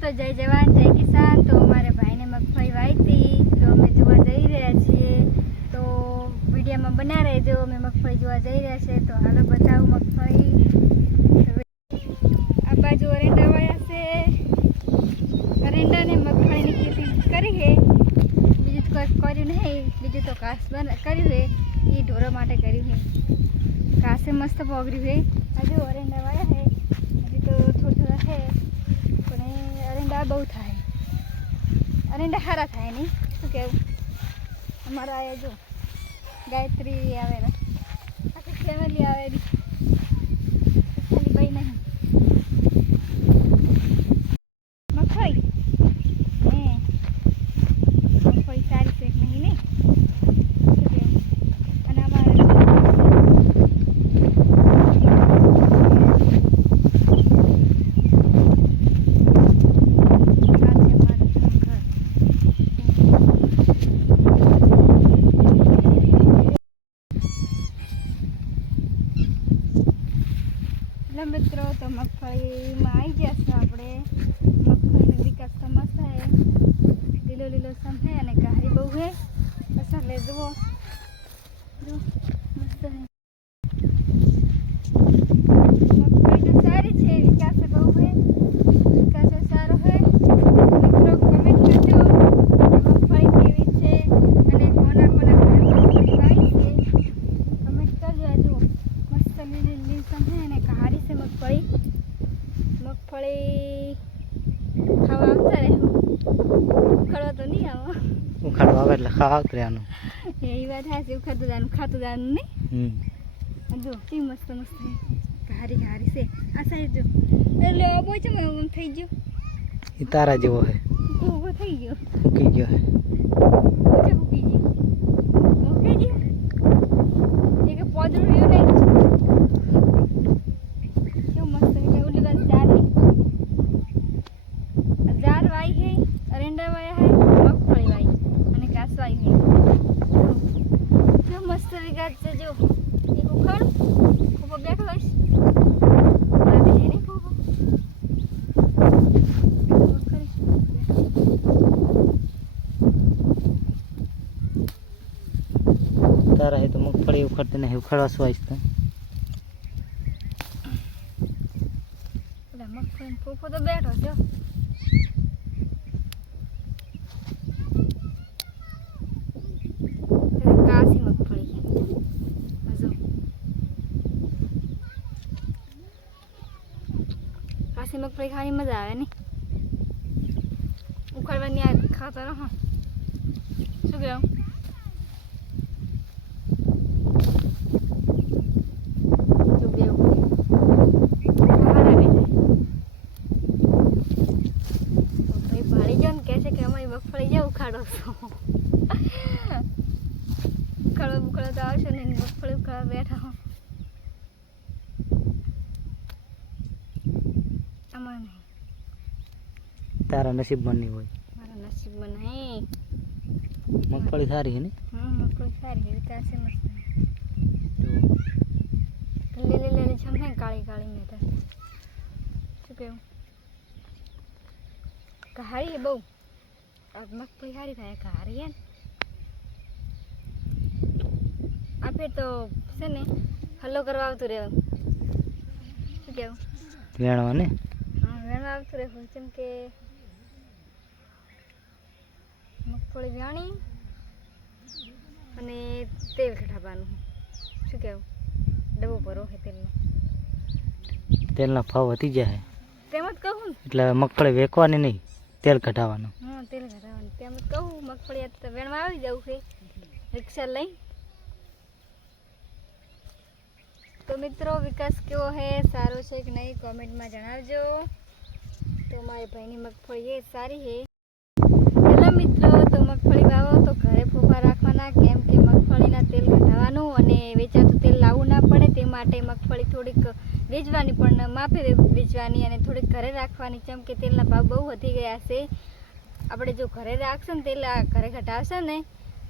તો જય જવાન જય કિસાન। તો અમારે ભાઈને મગફળી વાવી હતી તો અમે જોવા જઈ રહ્યા છીએ। તો વિડીયોમાં બના રહેજો, અમે મગફળી જોવા જઈ રહ્યા છે। તો હાલો બતાવું મગફળી। આ બાજુ અરેંડા વાયા છે, અરેંડા ને મગફળીની ખેતી કરી છે। બીજું તો કંઈ કર્યું નહીં, બીજું તો ઘાસ કર્યું છે, એ ઢોરો માટે કર્યું છે। ઘાસે મસ્ત પોગર્યું છે। હજુ અરેંડા વાયા છે, હજી તો થોડા છે પણ અરેંડા બહુ થાય, અરેંડા સારા થાય નહીં શું કહેવું। અમારા અહીંયા જો ગાયત્રી આવે ને આખી ફેમિલી આવેલી, ખાલી ભાઈ નહીં મગફળી મગફળી સારી છે નહીં નહીં શું કહેવું। અને અમારે મિત્રો તો મગફળીમાં આવી ગયા છે આપણે। મગફળીનો વિકાસ તો મસ્ત છે, લીલો લીલો સમ છે અને ઘારી બહુ છે। પસંદ લે જુઓ જો મસ્ત છે, મગફળી તો સારી છે, વિકાસ બહુ છે, વિકાસ સારો છે। મિત્રો કમેન્ટ કરજો મગફળી કેવી છે અને કોના કોના મગફળી વાવી છે, કમેન્ટ કરજો। આ જુઓ મસ્ત લીલી લીલી સમ છે અને ઘારી છે મગફળી। મગફળી ખાવા આવતા રહે, ઉખાડવા તો નહીં આવો, ઉખાડવા આવે એટલે ખાવા આવતું રહેવાનું। એ વાત છે, ઉખાડતું જવાનું ખાતું જવાનું નહીં। જો કેવી મસ્ત મસ્ત છે, ઘારી ઘારી છે। આ સાઈડ જો એટલે આબો છે મેં આમ થઈ ગયો, એ તારા જેવો છે, ઊભો થઈ ગયો, મૂકી ગયો છે, ઓછે મૂકી ગયો, મૂકી ગયો એ કે પોદરું રહ્યું નહીં। કેવું મસ્ત છે, ઓલી વાત जार वाई है, अरेंडा वाया है, मगफળી वाई અને ઘાસ વાઈ है। જો મસ્ત વિકાસ છે, જો એક ઉખાડ ખૂબ બેઠો હશ આવે છે ને ખૂબ તારા હે તો મગફળી ઉખાડते नहीं, ઉખાડવા શું આવીશ તો મગફળી ફૂફો તો બેઠો છે। કાસી મગફળી હજુ કાસી મગફળી ખાવાની મજા આવે ને, ઉખાડવાની આ ખાતા રહો શું કહેવું। મગફળી જે ઉખાડો છો ઉખાડો બુખાડો તો આવશે ને, મગફળી ઉખાડવા બેઠા હો આમાં નહીં, તારા નસીબમાં નહીં હોય, મારા નસીબમાં નહીં। મગફળી સારી છે ને, મગફળી સારી છે, વિકાસ છે મસ્ત, લીલી લીલી છમ છે, કાળી કાળી મેં તો શું કહેવું। ઘારી બહુ મગફળી સારી થાય, ઘારી હે ને આપે તો છે ને હલ્લો કરવા આવતું રહેવાનું શું કહેવું, વેણવા ને હા વેણવા આવતું રહેવું। જેમ કે મગફળી વેણી અને તેલ કઢાવવાનું શું કહેવું, ડબ્બો ભરો છે તેલનો, તેલનો ભાવ વધી જાય તેમ જ કહું ને, એટલે મગફળી વેચવાની નહીં, તેલ કઢાવવાનું। હા તેલ કઢાવવાનું તેમ જ કહું। મગફળી તો વેણવા આવી જવું છે રિક્ષા લઈ। તો મિત્રો વિકાસ કેવો છે, સારો છે કે નહીં કોમેન્ટમાં જણાવજો। તો મારી ભાઈની મગફળી એ સારી છે। હેલો મિત્રો, તો મગફળી વાવો તો ઘરે ફોફા રાખવાના, કેમ કે મગફળીના તેલ કઢાવવાનું અને વેચાતું તેલ લાવવું ના પડે તે માટે મગફળી થોડીક વેચવાની પણ માપે વેચવાની અને થોડીક ઘરે રાખવાની, કેમ કે તેલના ભાવ બહુ વધી ગયા છે। આપણે જો ઘરે રાખશું ને તેલ ઘરે કઢાવશે ને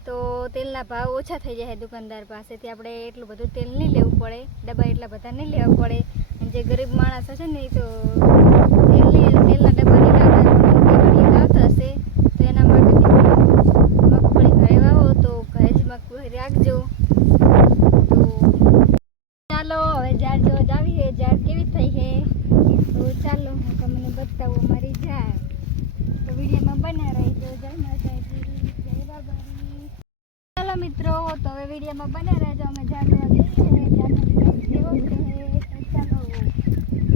તો તેલના ભાવ ઓછા થઈ જાય દુકાનદાર પાસેથી, આપણે એટલું બધું તેલ નહીં લેવું પડે, ડબ્બા એટલા બધા નહીં લેવા પડે। અને જે ગરીબ માણસ હશે ને એ તો તેલના ડબ્બા નહીં લાવતા, તમને બતાવું મારી ઝાડ. તો વિડીયોમાં બના રહેજો. જય માતાજી, જય બાબારી. ચાલો મિત્રો, તો હવે વિડીયોમાં બના રહેજો. અમે ઝાડ જોવા જઈએ છીએ. ઝાડનો વિકાસ કેવો છે તો ચાલો.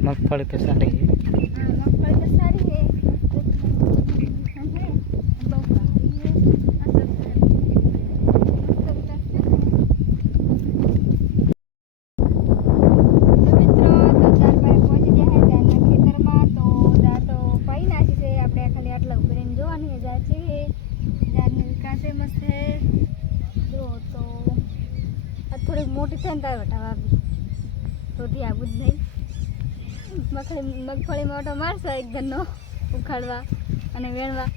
મગફળી તો સારી છે. હા, મગફળી તો સારી છે. બહુ સારી છે. અસર સારી છે. મસ્ત વિકાસ છે ને. તો મિત્રો, તો ઝાડ પાસે પહોંચી ગયા છે ઝાડના ખેતરમાં. તો ઝાડ તો પાઈ નાખી છે. આપણે ખાલી આટલા ઉભી રહીને જોવાની છે. ઝાડ છે ઝાડનો વિકાસ એ મસ્ત છે. જો તો આ થોડીક મોટી થાય ને તારે વટાવા આવી તોથી આવું જ નહીં. મગફળીમાં ઓટો મારશે એક ઘરનો ઉખાડવા અને વેણવા.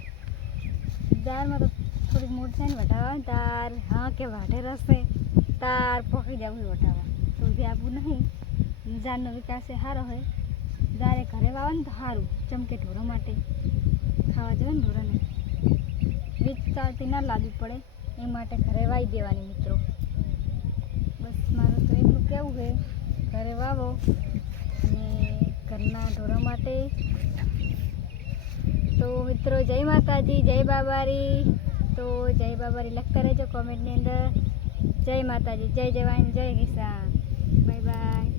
ઝાડમાં તો થોડીક મોટી થાય ને વટાવા તાર હા કે વાઢે રસ્તે તાર પકડી જવું વટાવા તોથી આવું નહીં. ઝાડનો વિકાસ એ સારો હોય. ઝાડે ઘરે વાવે ને તો સારું ચમકે ઢોરો માટે ખાવા જોઈએ ને ઢોરાને વીજ ચાલતી ના લાવવી પડે એ માટે ઘરે વાવી દેવાની મિત્રો. બસ મારું તો એટલું કહેવું છે, ઘરે વાવો અને ઘરના ઢોરા માટે. તો મિત્રો જય માતાજી, જય બાબારી. તો જય બાબારી લખતા રહેજો કોમેન્ટની અંદર. જય માતાજી, જય જવાન, જય કિસાન. Bye bye.